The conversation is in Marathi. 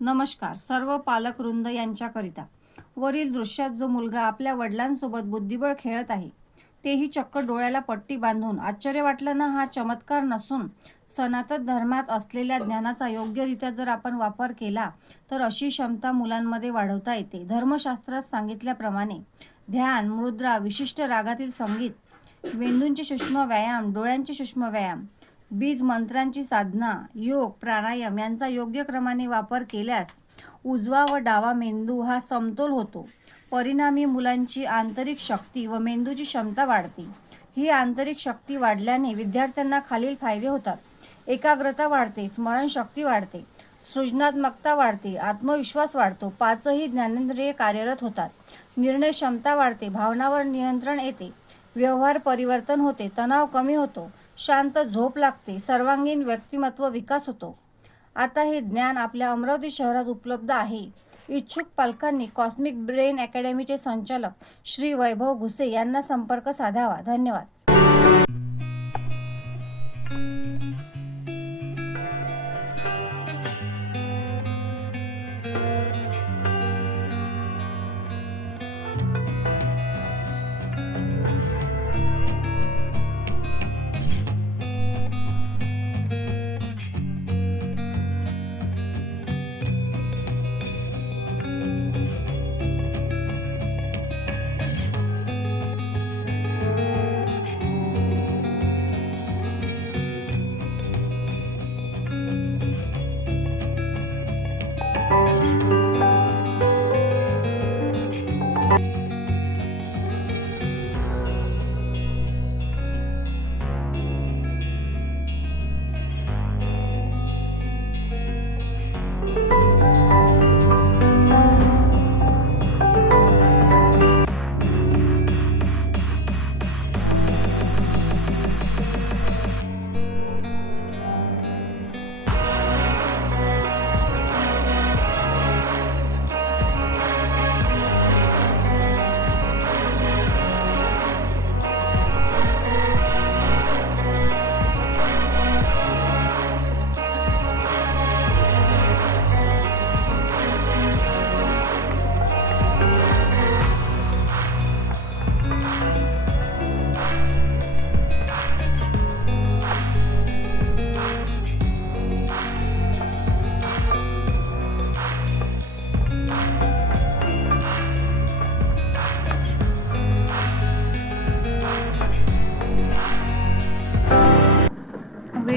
नमस्कार सर्व पालक वृंद यांच्याकरिता. वरील दृश्यात जो मुलगा आपल्या वडिलांसोबत बुद्धिबळ खेळत आहे तेही चक्क डोळ्याला पट्टी बांधून आश्चर्य वाटलं ना हा चमत्कार नसून सनातन धर्मात असलेल्या ज्ञानाचा योग्यरित्या जर आपण वापर केला तर अशी क्षमता मुलांमध्ये वाढवता येते. धर्मशास्त्रात सांगितल्याप्रमाणे ध्यान मुद्रा विशिष्ट रागातील संगीत मेंदूंचे सूक्ष्म व्यायाम डोळ्यांचे सूक्ष्म व्यायाम बीज मंत्रांची साधना योग प्राणायाम यांचा योग्य क्रमाने वापर केल्यास उजवा व डावा मेंदू हा समतोल होतो. परिणामी मुलांची आंतरिक शक्ती व मेंदूची क्षमता वाढते. ही आंतरिक शक्ती वाढल्याने विद्यार्थ्यांना खालील फायदे होतात. एकाग्रता वाढते स्मरणशक्ती वाढते सृजनात्मकता वाढते आत्मविश्वास वाढतो पाचही ज्ञानेंद्रिय कार्यरत होतात. निर्णय क्षमता वाढते भावनावर नियंत्रण येते. व्यवहार परिवर्तन होते तणाव कमी होतो. शांत झोप लागते सर्वांगीण व्यक्तिमत्व विकास होतो. आता हे ज्ञान आपल्या अमरावती शहरात उपलब्ध आहे. इच्छुक पालकांनी कॉस्मिक ब्रेन अकॅडमीचे संचालक श्री वैभव घुसे यांना संपर्क साधावा. धन्यवाद.